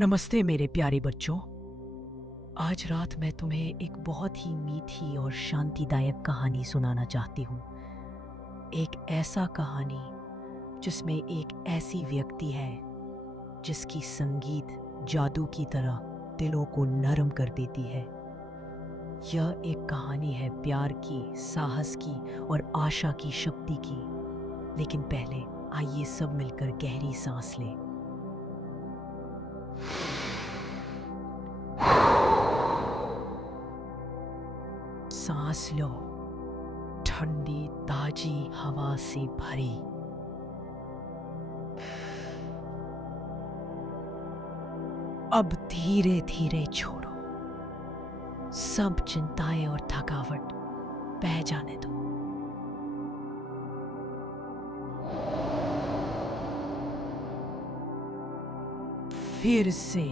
नमस्ते मेरे प्यारे बच्चों। आज रात मैं तुम्हें एक बहुत ही मीठी और शांतिदायक कहानी सुनाना चाहती हूँ। एक ऐसा कहानी जिसमें एक ऐसी व्यक्ति है जिसकी संगीत जादू की तरह दिलों को नरम कर देती है। यह एक कहानी है प्यार की, साहस की और आशा की शक्ति की। लेकिन पहले आइए सब मिलकर गहरी सांस लें। सांस लो, ठंडी ताजी हवा से भरी। अब धीरे धीरे छोड़ो, सब चिंताएं और थकावट बह जाने दो। फिर से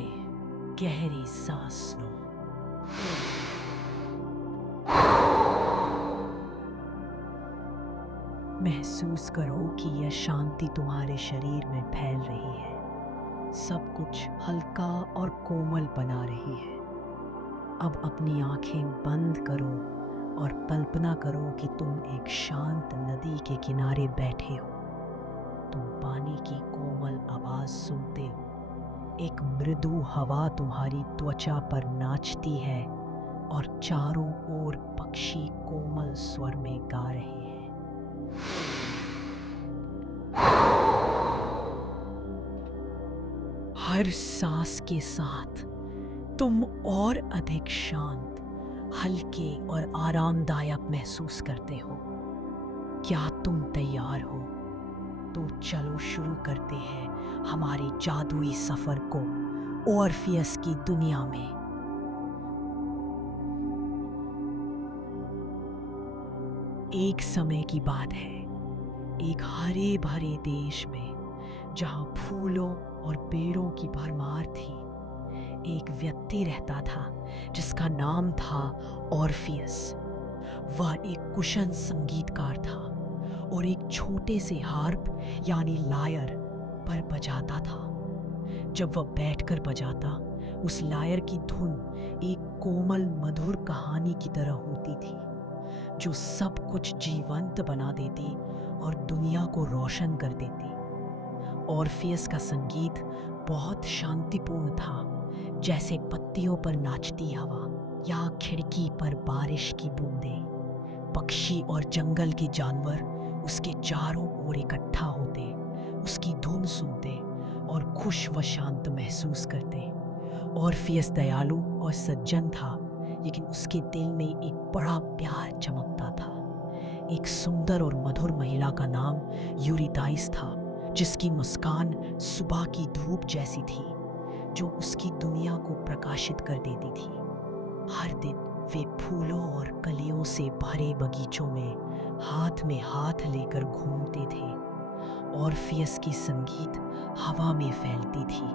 गहरी सांस लो। महसूस करो कि यह शांति तुम्हारे शरीर में फैल रही है, सब कुछ हल्का और कोमल बना रही है। अब अपनी आंखें बंद करो और कल्पना करो कि तुम एक शांत नदी के किनारे बैठे हो। तुम पानी की कोमल आवाज सुनते हो, एक मृदु हवा तुम्हारी त्वचा पर नाचती है और चारों ओर पक्षी कोमल स्वर में गा रहे हैं। हर सांस के साथ तुम और अधिक शांत, हल्के और आरामदायक महसूस करते हो। क्या तुम तैयार हो? तो चलो शुरू करते हैं हमारे जादुई सफर को ऑर्फियस की दुनिया में। एक समय की बात है, एक हरे भरे देश में जहां फूलों और पेड़ों की भरमार थी, एक व्यक्ति रहता था जिसका नाम था ऑर्फियस। वह एक कुशल संगीतकार था और एक छोटे से हार्प यानी लायर पर बजाता था। जब वह बैठकर बजाता, उस लायर की धुन एक कोमल मधुर कहानी की तरह होती थी जो सब कुछ जीवंत बना देती और दुनिया को रोशन कर देती। ऑर्फियस का संगीत बहुत शांतिपूर्ण था, जैसे पत्तियों पर नाचती हवा या खिड़की पर बारिश की बूंदें। पक्षी और जंगल के जानवर उसके चारों ओर इकट्ठा होते, उसकी धुन सुनते और खुश व शांत महसूस करते। ऑर्फियस दयालु और सज्जन था, लेकिन उसके दिल में एक बड़ा प्यार चमकता था। एक सुंदर और मधुर महिला का नाम यूरिदाइस था, जिसकी मुस्कान सुबह की धूप जैसी थी जो उसकी दुनिया को प्रकाशित कर देती थी। हर दिन वे फूलों और कलियों से भरे बगीचों में हाथ लेकर घूमते थे। ऑर्फियस की संगीत हवा में फैलती थी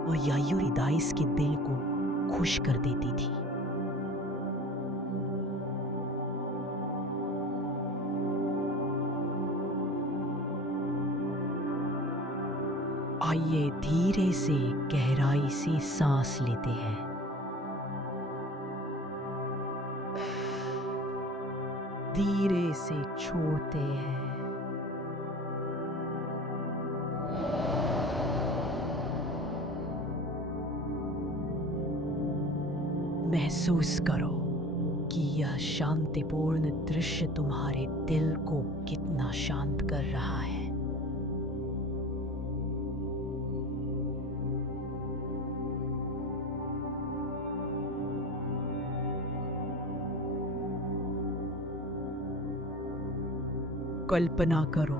और यह यूरिदाइस के दिल को खुश कर देती थी। आइए धीरे से गहराई से सांस लेते हैं। धीरे से छोड़ते हैं। महसूस करो कि यह शांतिपूर्ण दृश्य तुम्हारे दिल को कितना शांत कर रहा है। कल्पना करो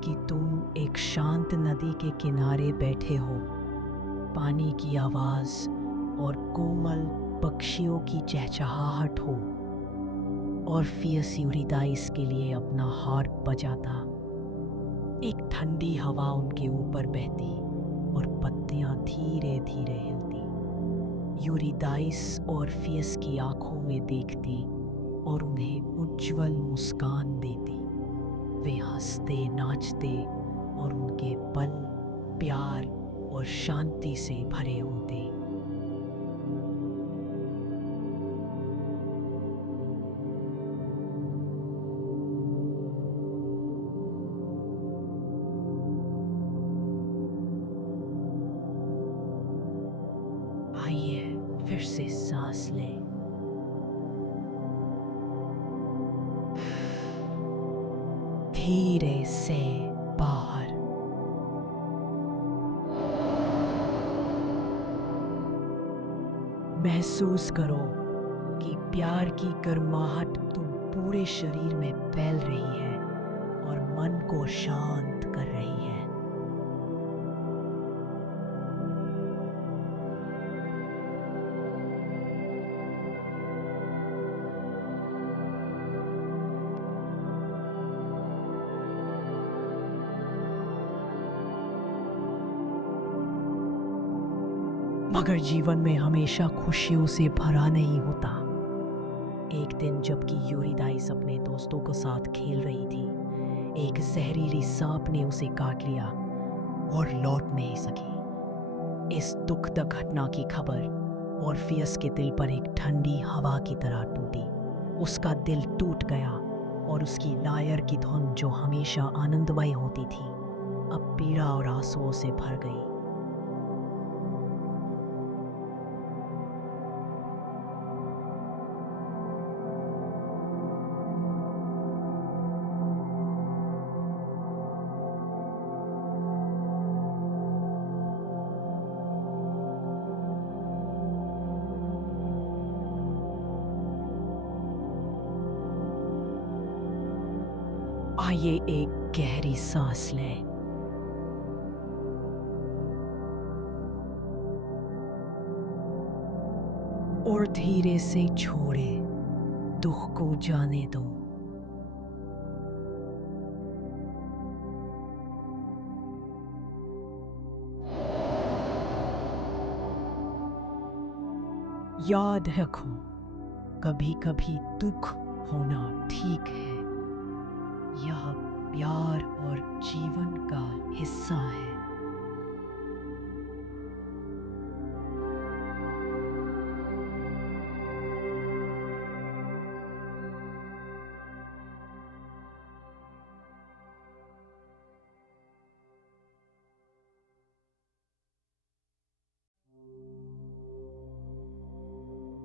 कि तुम एक शांत नदी के किनारे बैठे हो। पानी की आवाज और कोमल पक्षियों की चहचहाहट हो। ऑर्फियस यूरिदाइस के लिए अपना हार्प बजाता। एक ठंडी हवा उनके ऊपर बहती और पत्तियां धीरे धीरे हिलती। यूरिदाइस ऑर्फियस की आंखों में देखती और उन्हें उज्जवल मुस्कान देती। वे हंसते नाचते और उनके पल प्यार और शांति से भरे होते। आइए फिर से सांस लें। धीरे से बाहर। महसूस करो कि प्यार की गर्माहट तुम पूरे शरीर में फैल रही है और मन को शांत कर रही है। मगर जीवन में हमेशा खुशियों से भरा नहीं होता। एक दिन जबकि यूरिडाइस अपने दोस्तों के साथ खेल रही थी, एक जहरीली सांप ने उसे काट लिया और लौट नहीं सकी। इस दुखद घटना की खबर ऑर्फियस के दिल पर एक ठंडी हवा की तरह टूटी। उसका दिल टूट गया और उसकी लायर की धुन जो हमेशा आनंदमय होती थी, अब पीड़ा और आंसुओं से भर गई। आइए एक गहरी सांस लें। और धीरे से छोड़े, दुख को जाने दो। याद रखो, कभी कभी दुख होना ठीक है। यह प्यार और जीवन का हिस्सा है।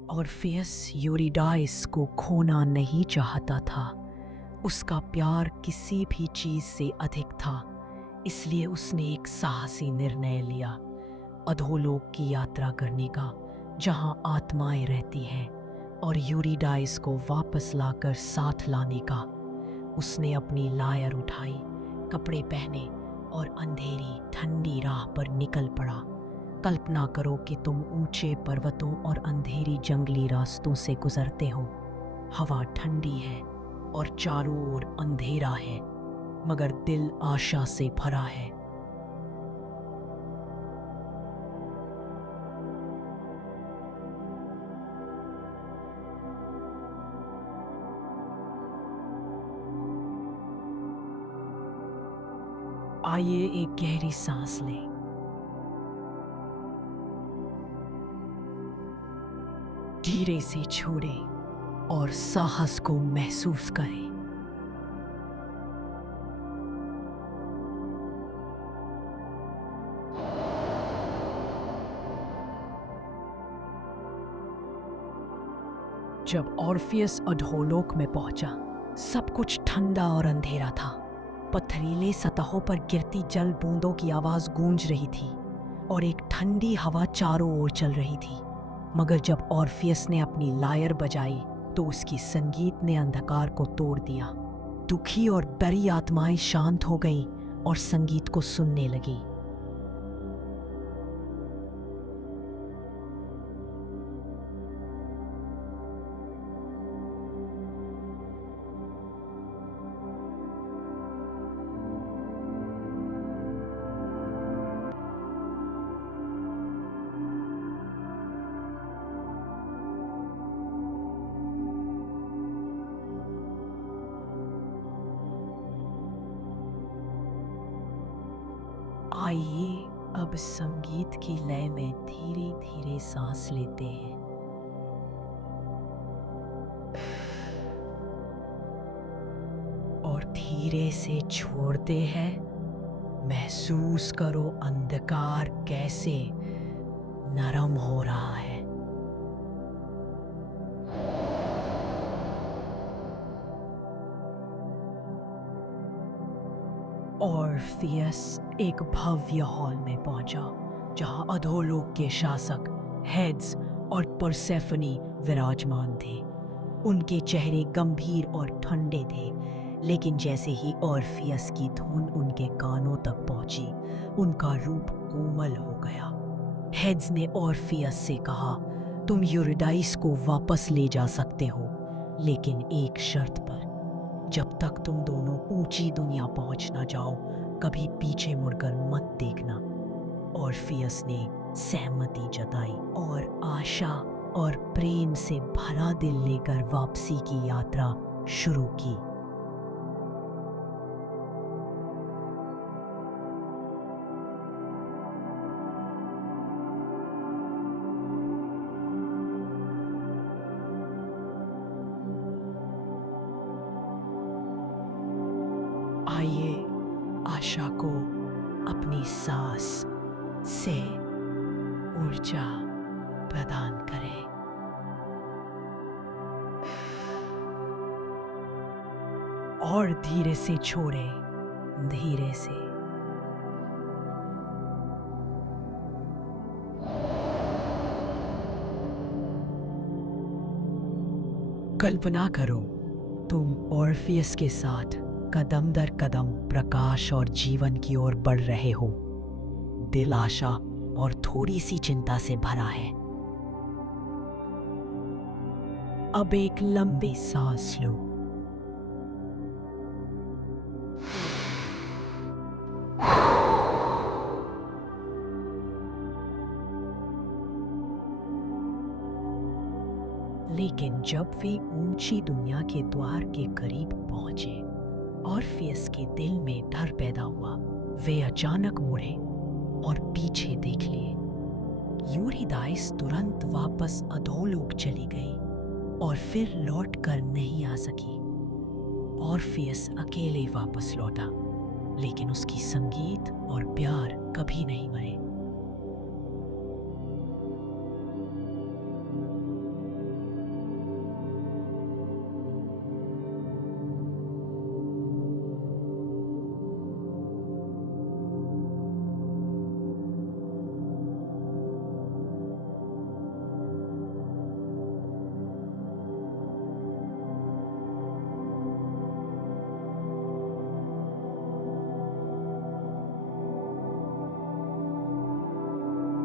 ऑर्फियस यूरिडाइस को खोना नहीं चाहता था। उसका प्यार किसी भी चीज से अधिक था, इसलिए उसने एक साहसी निर्णय लिया, अधोलोक की यात्रा करने का, जहां आत्माएं रहती हैं, और यूरिडाइस को वापस लाकर साथ लाने का। उसने अपनी लायर उठाई, कपड़े पहने और अंधेरी ठंडी राह पर निकल पड़ा। कल्पना करो कि तुम ऊंचे पर्वतों और अंधेरी जंगली रास्तों से गुजरते हो। हवा ठंडी है और चारों ओर अंधेरा है, मगर दिल आशा से भरा है। आइए एक गहरी सांस लें। धीरे से छोड़ें और साहस को महसूस करें। जब ऑर्फियस अधोलोक में पहुंचा, सब कुछ ठंडा और अंधेरा था। पथरीले सतहों पर गिरती जल बूंदों की आवाज गूंज रही थी और एक ठंडी हवा चारों ओर चल रही थी। मगर जब ऑर्फियस ने अपनी लायर बजाई, तो उसकी संगीत ने अंधकार को तोड़ दिया। दुखी और डरी आत्माएं शांत हो गईं और संगीत को सुनने लगीं। आइए अब सब संगीत की लय में धीरे धीरे सांस लेते हैं और धीरे से छोड़ते हैं। महसूस करो अंधकार कैसे नरम हो रहा है। ऑर्फियस एक भव्य हॉल में पहुंचा जहां अधोलोक के शासक हेड्स और परसेफनी विराजमान थे। उनके चेहरे गंभीर और ठंडे थे, लेकिन जैसे ही ऑर्फियस की धुन उनके कानों तक पहुंची, उनका रूप कोमल हो गया। हेड्स ने ऑर्फियस से कहा, तुम यूरिडाइस को वापस ले जा सकते हो, लेकिन एक शर्त पर। जब तक तुम दोनों ऊंची दुनिया पहुंच ना जाओ, कभी पीछे मुड़कर मत देखना। ऑर्फियस ने सहमति जताई और आशा और प्रेम से भरा दिल लेकर वापसी की यात्रा शुरू की। आइए आशा को अपनी सांस से ऊर्जा प्रदान करें। और धीरे से छोड़े, धीरे से। कल्पना करो, तुम ऑर्फियस के साथ कदम दर कदम प्रकाश और जीवन की ओर बढ़ रहे हो। दिल आशा और थोड़ी सी चिंता से भरा है। अब एक लंबी सांस लो। लेकिन जब वे ऊंची दुनिया के द्वार के करीब पहुंचे, ऑर्फियस के दिल में डर पैदा हुआ। वे अचानक मुड़े और पीछे देख लिए। यूरिडाइस तुरंत वापस अधोलोक चली गई और फिर लौट कर नहीं आ सकी। ऑर्फियस अकेले वापस लौटा, लेकिन उसकी संगीत और प्यार कभी नहीं मरे।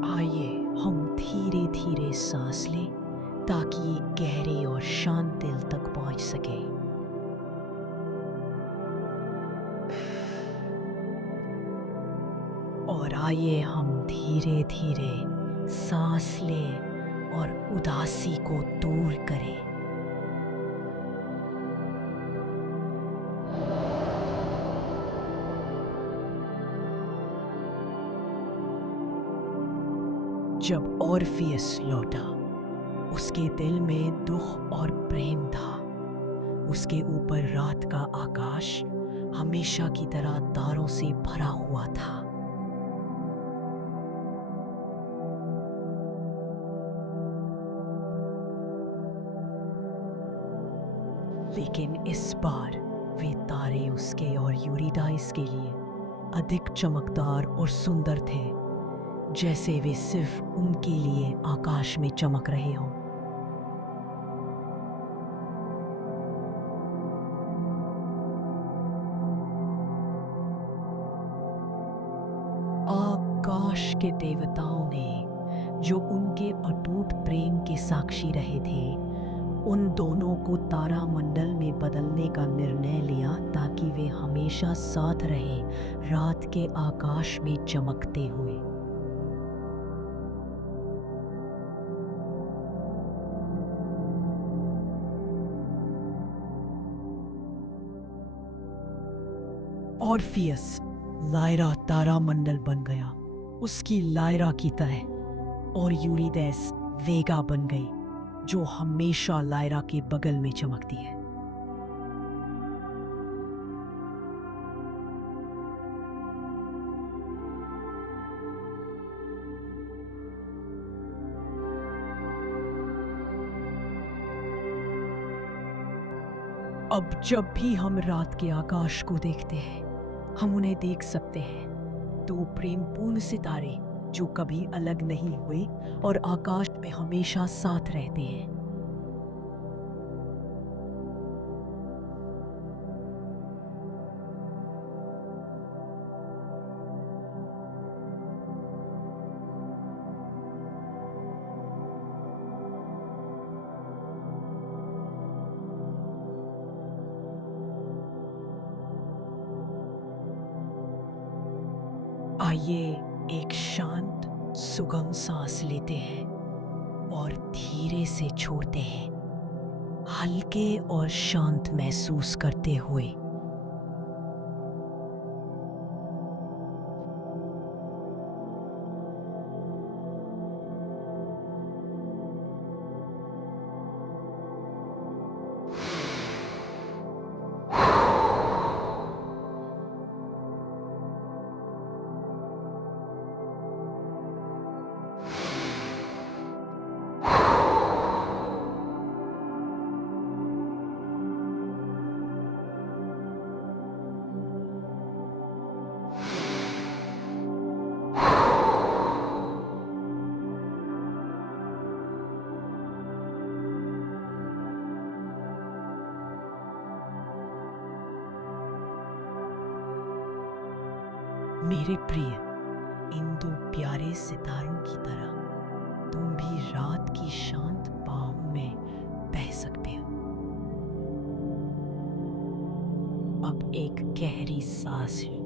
आइए हम धीरे धीरे सांस लें ताकि ये गहरे और शांत दिल तक पहुंच सके। और आइए हम धीरे धीरे सांस लें और उदासी को दूर करें। जब ऑर्फियस लौटा, उसके दिल में दुख और प्रेम था। उसके ऊपर रात का आकाश हमेशा की तरह तारों से भरा हुआ था। लेकिन इस बार वे तारे उसके और यूरिडाइस के लिए अधिक चमकदार और सुंदर थे, जैसे वे सिर्फ उनके लिए आकाश में चमक रहे हों। आकाश के देवताओं ने, जो उनके अटूट प्रेम के साक्षी रहे थे, उन दोनों को तारामंडल में बदलने का निर्णय लिया ताकि वे हमेशा साथ रहे, रात के आकाश में चमकते हुए। ऑर्फियस लायरा तारामंडल बन गया उसकी लायरा की तरह। और यूरिदेस वेगा बन गई, जो हमेशा लायरा के बगल में चमकती है। अब जब भी हम रात के आकाश को देखते हैं, हम उन्हें देख सकते हैं, दो प्रेमपूर्ण सितारे जो कभी अलग नहीं हुए और आकाश में हमेशा साथ रहते हैं। आइए एक शांत सुगम सांस लेते हैं और धीरे से छोड़ते हैं, हल्के और शांत महसूस करते हुए। मेरे प्रिय, इन दो प्यारे सितारों की तरह तुम भी रात की शांत बाहों में बह सकते हो। अब एक गहरी सांस लो।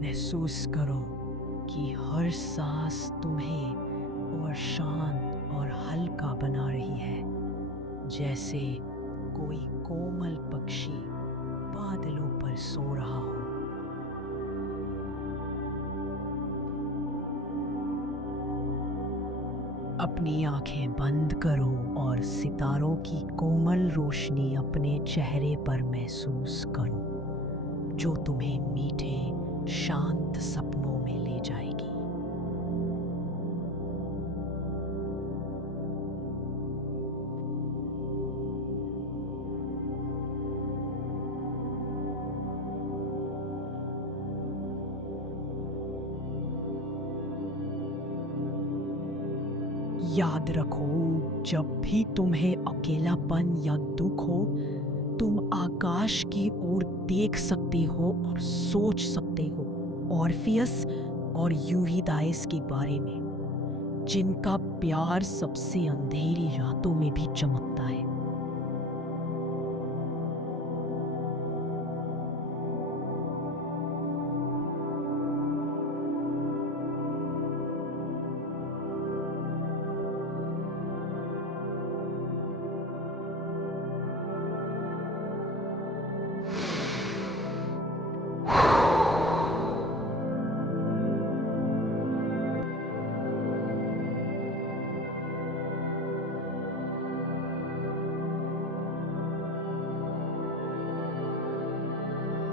महसूस करो कि हर सांस तुम्हें और शांत और हल्का बना रही है, जैसे कोई कोमल पक्षी बादलों पर सो रहा हो। अपनी आंखें बंद करो और सितारों की कोमल रोशनी अपने चेहरे पर महसूस करो, जो तुम्हें मीठे शांत सपनों में ले जाएगी। याद रखो, जब भी तुम्हें अकेलापन या दुख हो, तुम आकाश की ओर देख सकते हो और सोच सकते हो ऑर्फियस और यूरिदाइस के बारे में, जिनका प्यार सबसे अंधेरी रातों में भी चमकता है।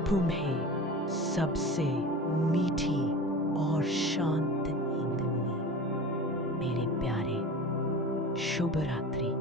तुम्हें सबसे मीठी और शांत नींद मिले, मेरे प्यारे। शुभ रात्रि।